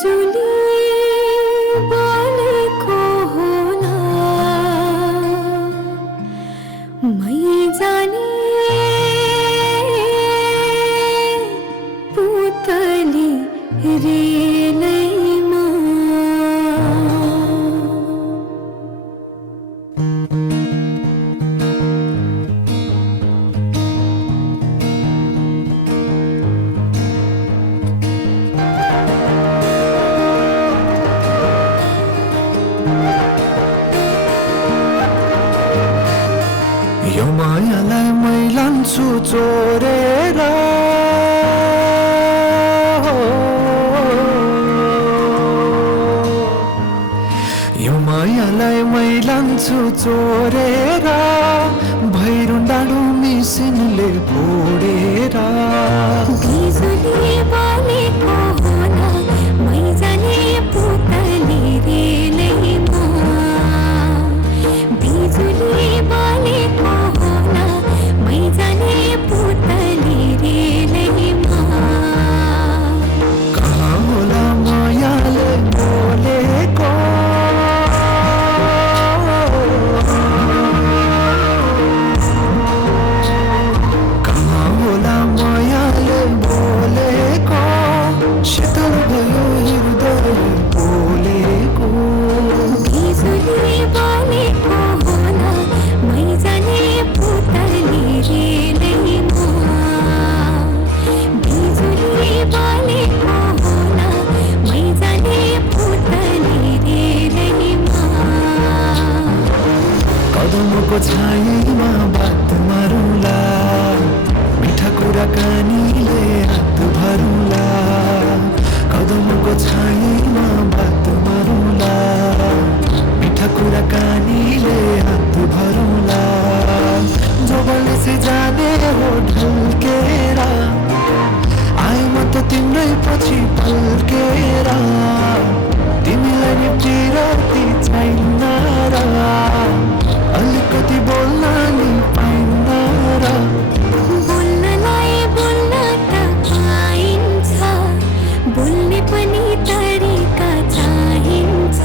बिजुली बालेको होला मै जाने पुतली रेलैमा यो मायालाई मै लान्छु चोरेर यो मायालाई मै लान्छु चोरेर भैरौँ डाँडो मिसिनले फोडेर बिजुली बालेको होला मै जाने पुतली रेलैमा बिजुली बालेको होला मै जाने पुतली रेलैमा कहाँ होला मायाले बोलेको कहाँ होला मायाले बोलेको शीतल भयो हृदय बोलेको बिजुली बालेको होला मै जाने पुतली रेलैमा बिजुली बालेको होला मै जाने पुतली रेलैमा कदमको छायामा बात मारौँला मिठा कुराकानीले हात भरौँला कदमको छायामा बात मारौँला मिठा कुराकानीले हात भरौँला जोबले से जाने हो ढल्केर आए म त तिम्रै पछि पल्केर तिमीलाई नि पिरती छैन र अलिकति बोल्न नि पाइन्न र बोल्नलाई बोल्न त पाइन्छ बोल्ने पनि तरिका चाहिन्छ